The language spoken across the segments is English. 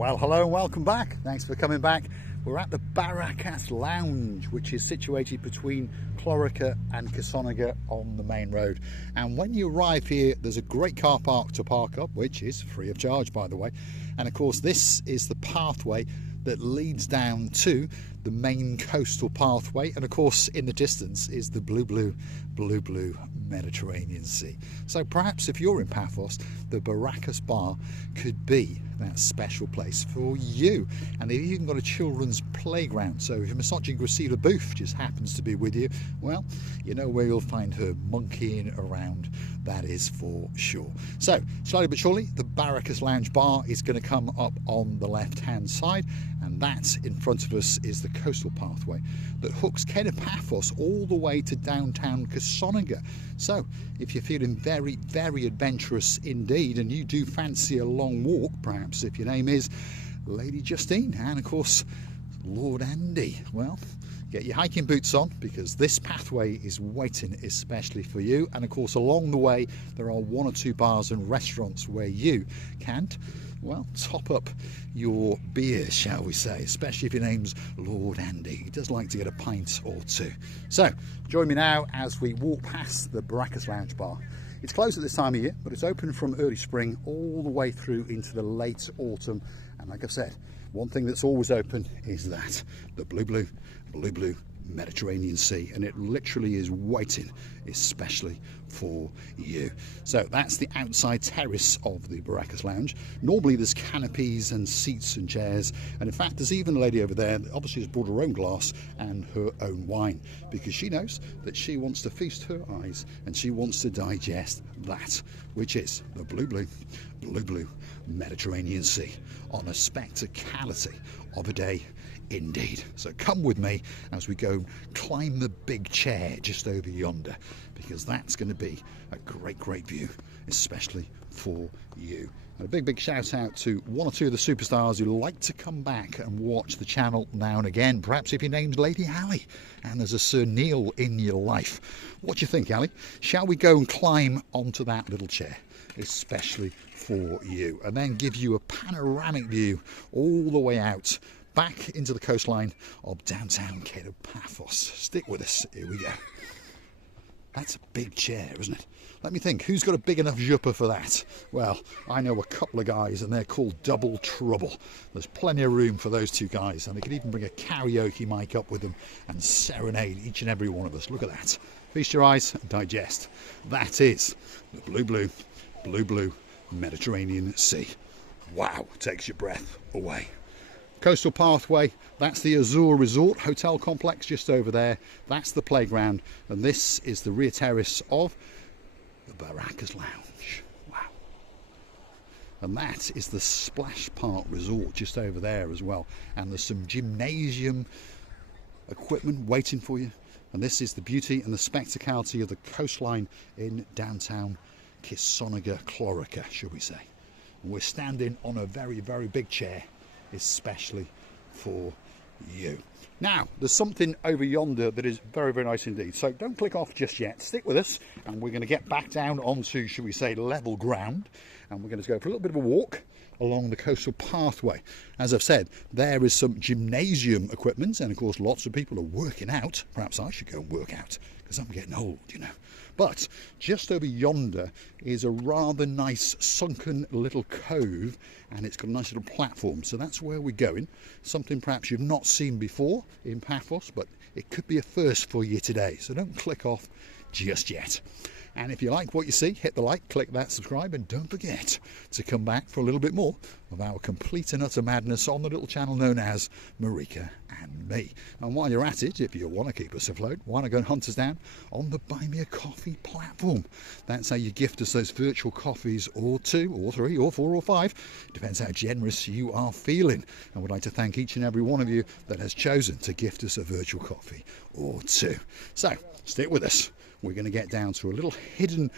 Well, hello and welcome back. Thanks for coming back. We're at the Baracas Lounge, which is situated between Clorica and Kissonerga on the main road. And when you arrive here, there's a great car park to park up, which is free of charge, by the way. And of course, this is the pathway that leads down to the main coastal pathway, and of course in the distance is the blue Mediterranean Sea. So perhaps if you're in Paphos, the Baracas bar could be that special place for you. And they've even got a children's playground, so if your massaging Gracila Booth just happens to be with you, well, you know where you'll find her monkeying around, that is for sure. So slowly but surely the Baracas Lounge bar is going to come up on the left hand side, and that in front of us is the coastal pathway that hooks Paphos all the way to downtown Kissonerga. So if you're feeling very adventurous indeed, and you do fancy a long walk, perhaps if your name is Lady Justine and of course Lord Andy, well, get your hiking boots on, because this pathway is waiting especially for you. And of course along the way there are one or two bars and restaurants where you can, well, top up your beer, shall we say, especially if your name's Lord Andy. He does like to get a pint or two. So join me now as we walk past the Baracas Lounge bar. It's closed at this time of year, but it's open from early spring all the way through into the late autumn. And like I've said, one thing that's always open is that, the blue Mediterranean Sea, and it literally is waiting especially for you. So that's the outside terrace of the Baracas Lounge. Normally there's canopies and seats and chairs, and in fact there's even a lady over there that obviously has brought her own glass and her own wine, because she knows that she wants to feast her eyes and she wants to digest that which is the blue Mediterranean Sea on a spectacality of a day indeed. So come with me as we go climb the big chair just over yonder, because that's going to be a great view, especially for you. And a big shout out to one or two of the superstars who like to come back and watch the channel now and again. Perhaps if your name's Lady Ali and there's a Sir Neil in your life. What do you think, Ali? Shall we go and climb onto that little chair, especially for you, and then give you a panoramic view all the way out back into the coastline of downtown Paphos. Stick with us, here we go. That's a big chair, isn't it? Let me think, who's got a big enough jupper for that? Well, I know a couple of guys, and they're called Double Trouble. There's plenty of room for those two guys, and they could even bring a karaoke mic up with them and serenade each and every one of us. Look at that. Feast your eyes and digest. That is the blue Mediterranean Sea. Wow, takes your breath away. Coastal pathway, that's the Azure Resort Hotel complex just over there. That's the playground, and this is the rear terrace of the Baracas Lounge. Wow. And that is the Splash Park Resort just over there as well, and there's some gymnasium equipment waiting for you. And this is the beauty and the spectacality of the coastline in downtown Kissonerga, Clorica, should we say. And we're standing on a very big chair, especially for you. Now there's something over yonder that is very nice indeed, so don't click off just yet, stick with us, and we're going to get back down onto, should we say, level ground, and we're going to go for a little bit of a walk along the coastal pathway. As I've said, there is some gymnasium equipment, and of course lots of people are working out. Perhaps I should go and work out, because I'm getting old, you know. But just over yonder is a rather nice sunken little cove, and it's got a nice little platform, so that's where we're going. Something perhaps you've not seen before in Paphos, but it could be a first for you today, so don't click off just yet. And if you like what you see, hit the like, click that subscribe, and don't forget to come back for a little bit more of our complete and utter madness on the little channel known as Marika and Me. And while you're at it, if you want to keep us afloat, why not go and hunt us down on the Buy Me a Coffee platform? That's how you gift us those virtual coffees, or 2 or 3 or 4 or 5, depends how generous you are feeling. And we'd like to thank each and every one of you that has chosen to gift us a virtual coffee or 2. So stick with us. We're going to get down to a little hidden,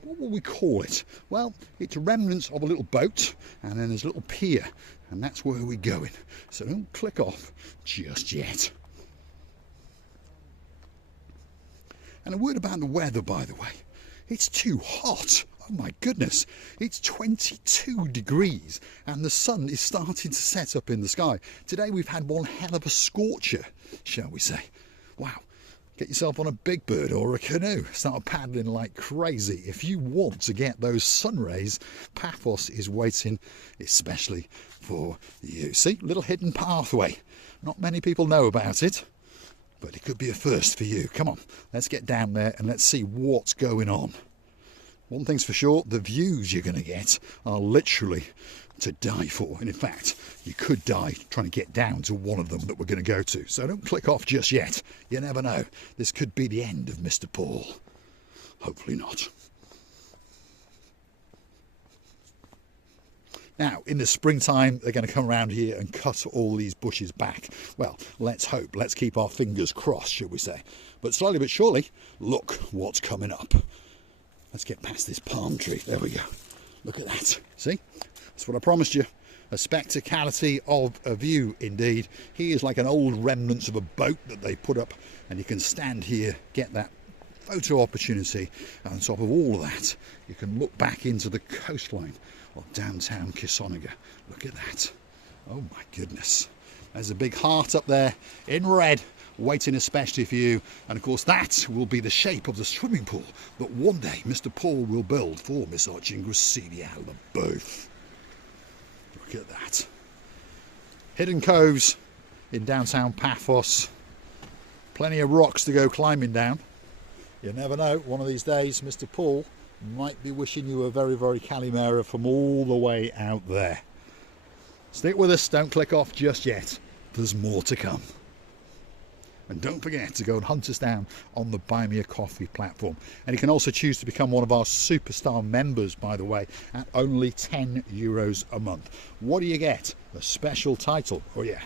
what will we call it? Well, it's remnants of a little boat, and then there's a little pier, and that's where we're going. So don't click off just yet. And a word about the weather, by the way. It's too hot. Oh my goodness, it's 22 degrees and the sun is starting to set up in the sky. Today we've had one hell of a scorcher, shall we say. Wow. Get yourself on a big bird or a canoe. Start paddling like crazy. If you want to get those sun rays, Paphos is waiting especially for you. See, little hidden pathway. Not many people know about it, but it could be a first for you. Come on, let's get down there and let's see what's going on. One thing's for sure, the views you're going to get are literally to die for. And in fact, you could die trying to get down to one of them that we're going to go to. So don't click off just yet. You never know. This could be the end of Mr. Paul. Hopefully not. Now, in the springtime, they're going to come around here and cut all these bushes back. Well, let's hope. Let's keep our fingers crossed, shall we say. But slowly but surely, look what's coming up. Let's get past this palm tree. There we go. Look at that. See? That's what I promised you. A spectacality of a view indeed. Here's like an old remnants of a boat that they put up, and you can stand here, get that photo opportunity. And on top of all of that, you can look back into the coastline of downtown Kissonerga. Look at that. Oh my goodness. There's a big heart up there in red, waiting especially for you. And of course that will be the shape of the swimming pool that one day Mr. Paul will build for Miss Gracile both. Look at that. Hidden coves in downtown Paphos. Plenty of rocks to go climbing down. You never know, one of these days Mr. Paul might be wishing you a very, very Calimera from all the way out there. Stick with us, don't click off just yet. There's more to come. And don't forget to go and hunt us down on the Buy Me a Coffee platform. And you can also choose to become one of our superstar members, by the way, at only €10 a month. What do you get? A special title. Oh yeah.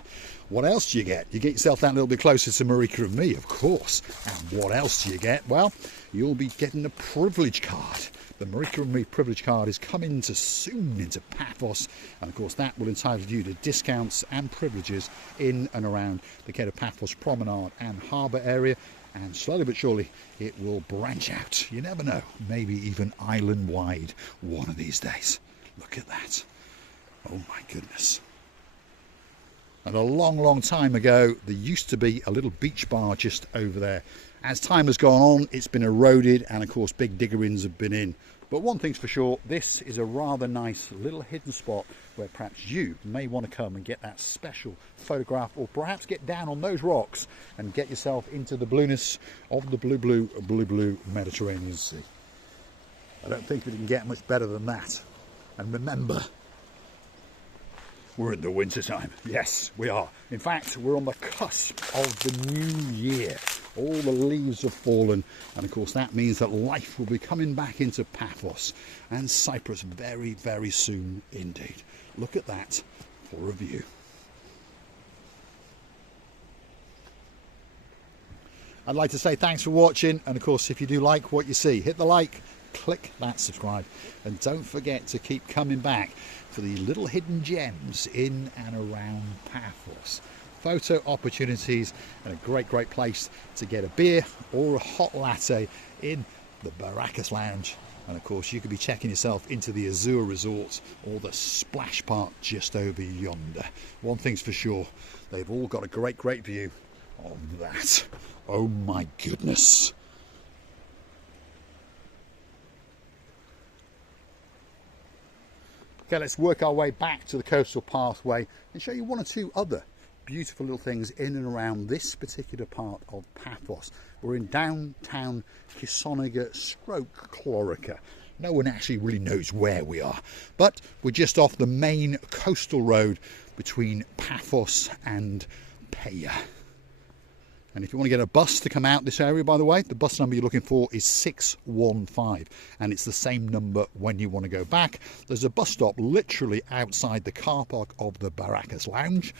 What else do you get? You get yourself that little bit closer to Marika and me, of course. And what else do you get? Well, you'll be getting a privilege card. The Marika and me privilege card is coming soon into Paphos, and of course that will entitle you to discounts and privileges in and around the Cape of Paphos Promenade and Harbour area, and slowly but surely it will branch out. You never know, maybe even island wide one of these days. Look at that. Oh my goodness. And a long, long time ago, there used to be a little beach bar just over there. As time has gone on, it's been eroded, and of course big diggerings have been in. But one thing's for sure, this is a rather nice little hidden spot where perhaps you may want to come and get that special photograph, or perhaps get down on those rocks and get yourself into the blueness of the blue Mediterranean Sea. I don't think we can get much better than that. And remember, we're in the winter time. Yes, we are. In fact, we're on the cusp of the new year. All the leaves have fallen, and of course that means that life will be coming back into Paphos and Cyprus very, very soon indeed. Look at that for a view. I'd like to say thanks for watching, and of course if you do like what you see, hit the like, click that subscribe, and don't forget to keep coming back for the little hidden gems in and around Paphos. Photo opportunities, and a great, great place to get a beer or a hot latte in the Baracas lounge. And of course you could be checking yourself into the Azure Resort or the Splash Park just over yonder. One thing's for sure, they've all got a great, great view of that. Oh my goodness. Okay, let's work our way back to the coastal pathway and show you one or two other beautiful little things in and around this particular part of Paphos. We're in downtown Kissonerga / Chlorica. No one actually really knows where we are, but we're just off the main coastal road between Paphos and Peja. And if you want to get a bus to come out this area, by the way, the bus number you're looking for is 615, and it's the same number when you want to go back. There's a bus stop literally outside the car park of the Baracas lounge,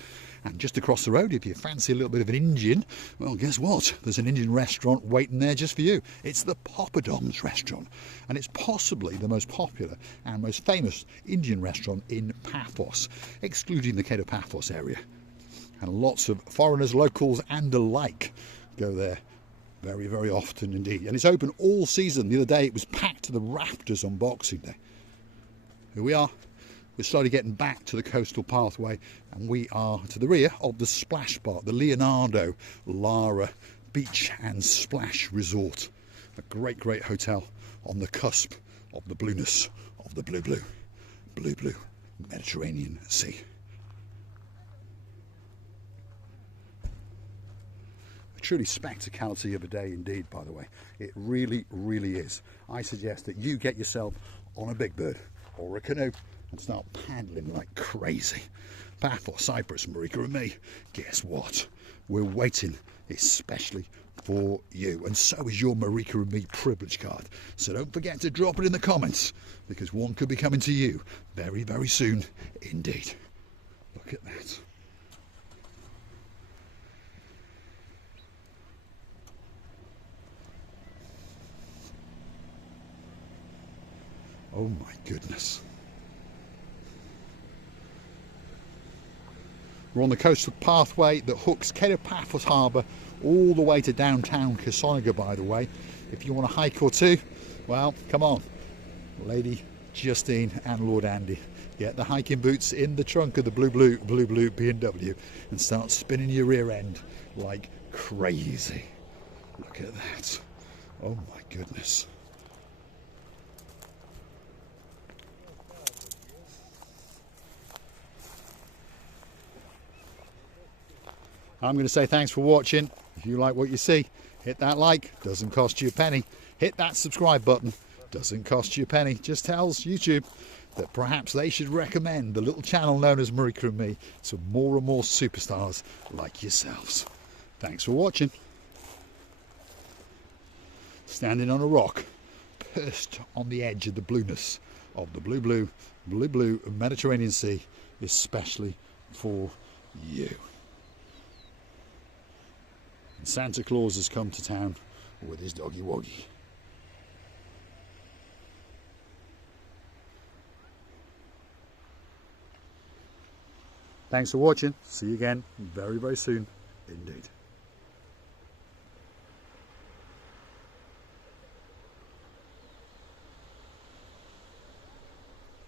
and just across the road, if you fancy a little bit of an Indian, well, guess what? There's an Indian restaurant waiting there just for you. It's the Poppadoms restaurant, and it's possibly the most popular and most famous Indian restaurant in Paphos, excluding the Cape of Paphos area. And lots of foreigners, locals and the like go there very, very often indeed. And it's open all season. The other day it was packed to the rafters on Boxing Day. Here we are. We're slowly getting back to the coastal pathway, and we are to the rear of the splash park, the Leonardo Lara Beach and Splash Resort. A great, great hotel on the cusp of the blueness of the blue Mediterranean Sea. A truly spectacality of a day indeed, by the way. It really, really is. I suggest that you get yourself on a big bird or a canoe and start paddling like crazy. Paphos Cyprus, Marika and me, guess what? We're waiting especially for you, and so is your Marika and me privilege card. So don't forget to drop it in the comments, because one could be coming to you very, very soon indeed. Look at that. Oh my goodness. We're on the coastal pathway that hooks Paphos Harbour all the way to downtown Kissonerga, by the way. If you want a hike or two, well, come on. Lady Justine and Lord Andy. Get the hiking boots in the trunk of the blue BMW and start spinning your rear end like crazy. Look at that. Oh my goodness. I'm going to say thanks for watching. If you like what you see, hit that like, doesn't cost you a penny. Hit that subscribe button, doesn't cost you a penny. Just tells YouTube that perhaps they should recommend the little channel known as Marika and Me to more and more superstars like yourselves. Thanks for watching. Standing on a rock, perched on the edge of the blueness of the blue Mediterranean Sea, especially for you. Santa Claus has come to town with his doggy woggy. Thanks for watching. See you again very, very soon indeed.